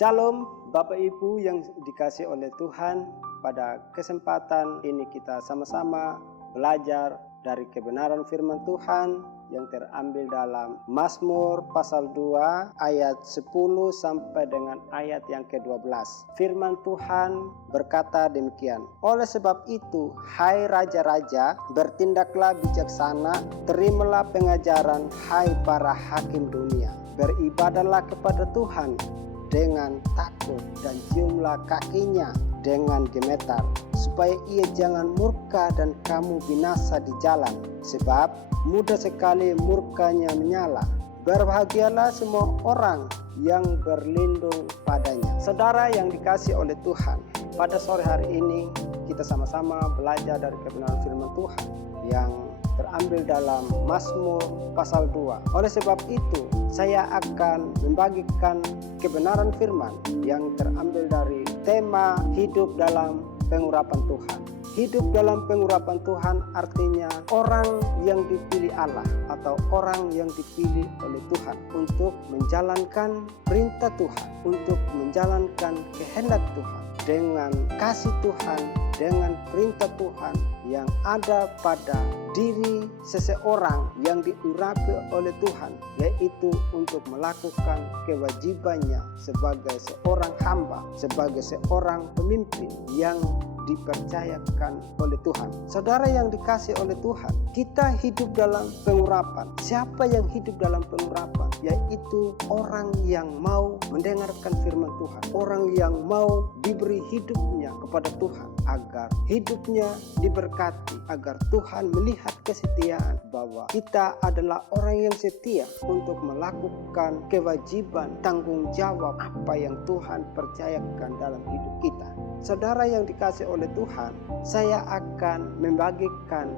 Shalom Bapak Ibu yang dikasih oleh Tuhan. Pada kesempatan ini kita sama-sama belajar dari kebenaran firman Tuhan yang terambil dalam Mazmur pasal 2 ayat 10 sampai dengan ayat yang ke-12. Firman Tuhan berkata demikian. Oleh sebab itu, hai raja-raja, bertindaklah bijaksana, terimalah pengajaran, hai para hakim dunia. Beribadahlah kepada Tuhan dengan takut dan ciumlah kakinya dengan gemetar, supaya ia jangan murka dan kamu binasa di jalan, sebab mudah sekali murkanya menyala. Berbahagialah semua orang yang berlindung padanya. Saudara yang dikasih oleh Tuhan, pada sore hari ini kita sama-sama belajar dari kebenaran firman Tuhan yang terambil dalam Mazmur pasal 2. Oleh sebab itu, saya akan membagikan kebenaran firman yang terambil dari tema hidup dalam pengurapan Tuhan. Hidup dalam pengurapan Tuhan artinya orang yang dipilih Allah atau orang yang dipilih oleh Tuhan untuk menjalankan perintah Tuhan, untuk menjalankan kehendak Tuhan dengan kasih Tuhan, dengan perintah Tuhan yang ada pada diri seseorang yang diurapi oleh Tuhan, yaitu untuk melakukan kewajibannya sebagai seorang hamba, sebagai seorang pemimpin yang dipercayakan oleh Tuhan. Saudara yang dikasih oleh Tuhan, kita hidup dalam pengurapan. Siapa yang hidup dalam pengurapan? Yaitu orang yang mau mendengarkan firman Tuhan, orang yang mau diberi hidupnya kepada Tuhan, agar hidupnya diberkati, agar Tuhan melihat kesetiaan bahwa kita adalah orang yang setia untuk melakukan kewajiban tanggung jawab apa yang Tuhan percayakan dalam hidup kita. Saudara yang dikasih oleh Tuhan, saya akan membagikan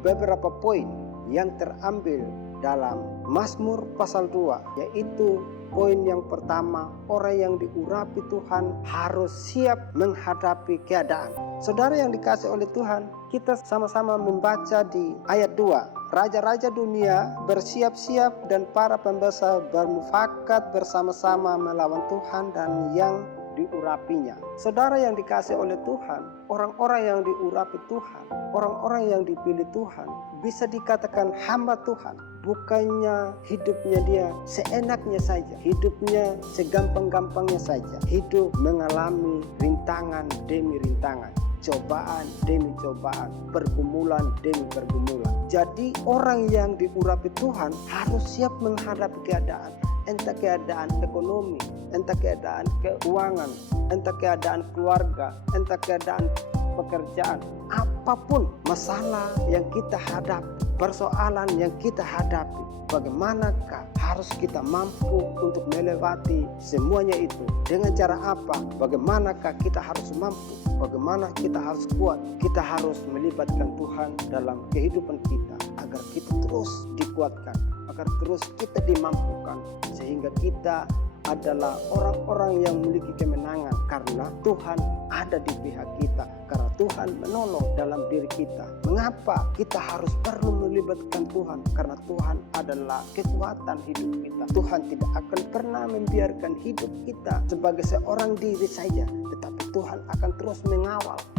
beberapa poin yang terambil dalam Mazmur pasal 2, yaitu poin yang pertama, orang yang diurapi Tuhan harus siap menghadapi keadaan. Saudara yang dikasih oleh Tuhan, kita sama-sama membaca di ayat 2. Raja-raja dunia bersiap-siap dan para pembesar bermufakat bersama-sama melawan Tuhan dan yang diurapinya. Saudara yang dikasih oleh Tuhan, orang-orang yang diurapi Tuhan, orang-orang yang dipilih Tuhan, bisa dikatakan hamba Tuhan. Bukannya hidupnya dia seenaknya saja, hidupnya segampang-gampangnya saja. Hidup mengalami rintangan demi rintangan, cobaan demi cobaan, pergumulan demi pergumulan. Jadi orang yang diurapi Tuhan harus siap menghadapi keadaan. Entah keadaan ekonomi, entah keadaan keuangan, entah keadaan keluarga, entah keadaan pekerjaan, apapun masalah yang kita hadapi, persoalan yang kita hadapi, bagaimanakah harus kita mampu untuk melewati semuanya itu? Dengan cara apa? Bagaimanakah kita harus mampu? Bagaimana kita harus kuat? Kita harus melibatkan Tuhan dalam kehidupan kita agar kita terus dikuatkan, agar terus kita dimampukan, sehingga kita adalah orang-orang yang memiliki kemenangan karena Tuhan ada di pihak kita, karena Tuhan menolong dalam diri kita. Mengapa kita harus perlu melibatkan Tuhan? Karena Tuhan adalah kekuatan hidup kita. Tuhan tidak akan pernah membiarkan hidup kita sebagai seorang diri saja, tetapi Tuhan akan terus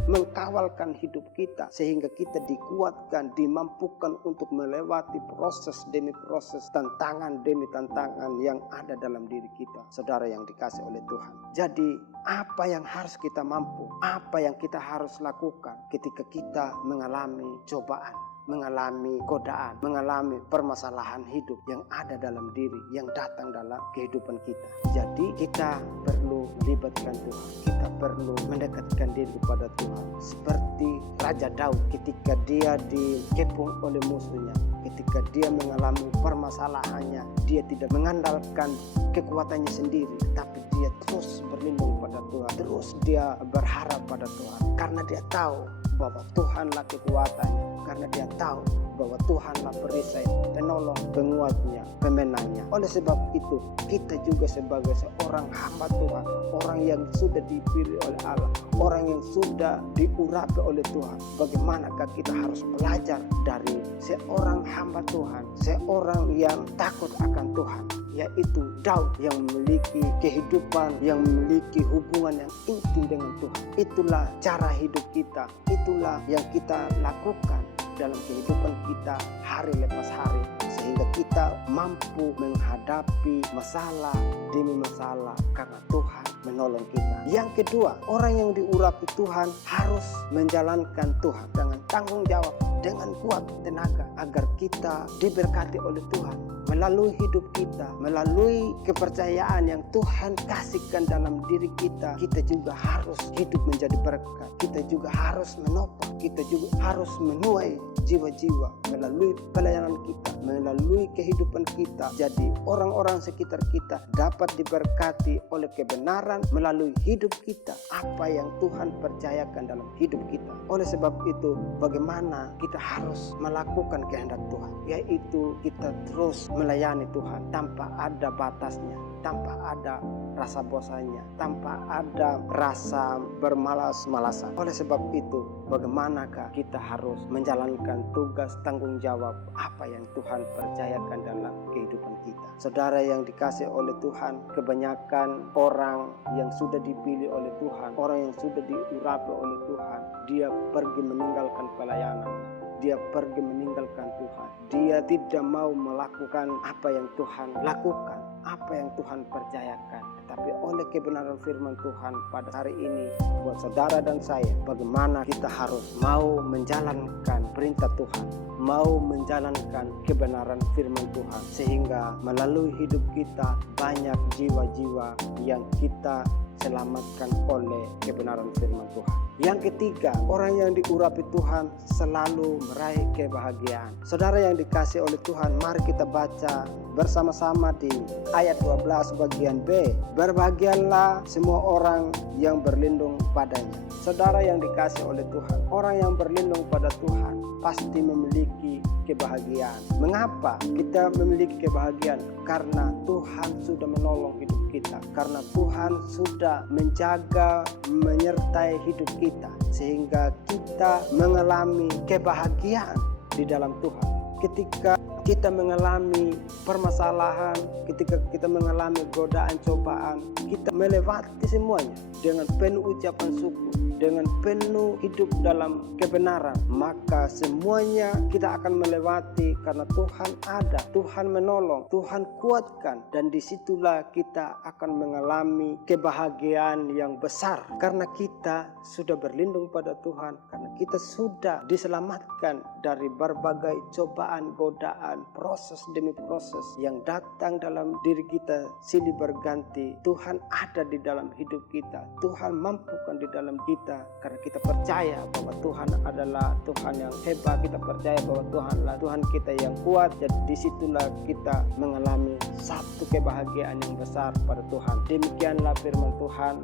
mengkawalkan hidup kita sehingga kita dikuatkan, dimampukan untuk melewati proses demi proses, tantangan demi tantangan yang ada dalam diri kita. Saudara yang dikasih oleh Tuhan. Jadi apa yang harus kita mampu? Apa yang kita harus lakukan ketika kita mengalami cobaan, mengalami godaan, mengalami permasalahan hidup yang ada dalam diri, yang datang dalam kehidupan kita. Jadi kita perlu libatkan Tuhan, kita perlu mendekatkan diri kepada Tuhan. Seperti Raja Daud ketika dia dikepung oleh musuhnya, ketika dia mengalami permasalahannya, dia tidak mengandalkan kekuatannya sendiri, tapi dia terus berlindung pada Tuhan, terus dia berharap pada Tuhan, karena dia tahu bahwa Tuhanlah kekuatannya, karena dia tahu bahwa Tuhanlah perisai, penolong, penguatnya, pemenangnya. Oleh sebab itu, kita juga sebagai seorang hamba Tuhan, orang yang sudah dipilih oleh Allah, orang yang sudah diurapi oleh Tuhan, bagaimanakah kita harus belajar dari seorang hamba Tuhan, seorang yang takut akan Tuhan, yaitu Daud yang memiliki kehidupan, yang memiliki hubungan yang intim dengan Tuhan. Itulah cara hidup kita, itulah yang kita lakukan dalam kehidupan kita hari lepas hari, sehingga kita mampu menghadapi masalah demi masalah karena Tuhan menolong kita. Yang kedua, orang yang diurapi Tuhan harus menjalankan Tuhan dengan tanggung jawab, dengan kuat tenaga, agar kita diberkati oleh Tuhan melalui hidup kita, melalui kepercayaan yang Tuhan kasihkan dalam diri kita. Kita juga harus hidup menjadi berkat, kita juga harus menopang, kita juga harus menuai jiwa-jiwa melalui pelayanan kita, melalui kehidupan kita. Jadi orang-orang sekitar kita dapat diberkati oleh kebenaran melalui hidup kita, apa yang Tuhan percayakan dalam hidup kita. Oleh sebab itu, bagaimana kita harus melakukan kehendak Tuhan, yaitu kita terus melayani Tuhan tanpa ada batasnya, tanpa ada rasa bosannya, tanpa ada rasa bermalas-malasan. Oleh sebab itu, bagaimanakah kita harus menjalankan tugas tanggung jawab apa yang Tuhan percayakan dalam kehidupan kita. Saudara yang dikasih oleh Tuhan, kebanyakan orang yang sudah dipilih oleh Tuhan, orang yang sudah diurapi oleh Tuhan, dia pergi meninggalkan pelayanan, dia pergi meninggalkan Tuhan. Dia tidak mau melakukan apa yang Tuhan lakukan, apa yang Tuhan percayakan. Tetapi oleh kebenaran firman Tuhan pada hari ini, buat saudara dan saya, bagaimana kita harus mau menjalankan perintah Tuhan, mau menjalankan kebenaran firman Tuhan, sehingga melalui hidup kita banyak jiwa-jiwa yang kita selamatkan oleh kebenaran firman Tuhan. Yang ketiga, orang yang diurapi Tuhan selalu meraih kebahagiaan. Saudara yang dikasih oleh Tuhan, mari kita baca bersama-sama di ayat 12 bagian B. Berbahagialah semua orang yang berlindung padanya. Saudara yang dikasih oleh Tuhan, orang yang berlindung pada Tuhan pasti memiliki kebahagiaan. Mengapa kita memiliki kebahagiaan? Karena Tuhan sudah menolong hidup kita, karena Tuhan sudah menjaga, menyertai hidup kita, sehingga kita mengalami kebahagiaan di dalam Tuhan. Ketika kita mengalami permasalahan, ketika kita mengalami godaan, cobaan, kita melewati semuanya dengan penuh ucapan syukur, dengan penuh hidup dalam kebenaran, maka semuanya kita akan melewati karena Tuhan ada, Tuhan menolong, Tuhan kuatkan, dan disitulah kita akan mengalami kebahagiaan yang besar karena kita sudah berlindung pada Tuhan, karena kita sudah diselamatkan dari berbagai cobaan, godaan, proses demi proses yang datang dalam diri kita silih berganti. Tuhan ada di dalam hidup kita, Tuhan mampukan di dalam kita, karena kita percaya bahwa Tuhan adalah Tuhan yang hebat, kita percaya bahwa Tuhanlah Tuhan kita yang kuat. Jadi disitulah kita mengalami satu kebahagiaan yang besar pada Tuhan. Demikianlah firman Tuhan.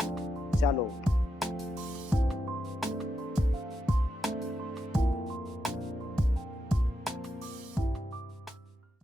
Shalom.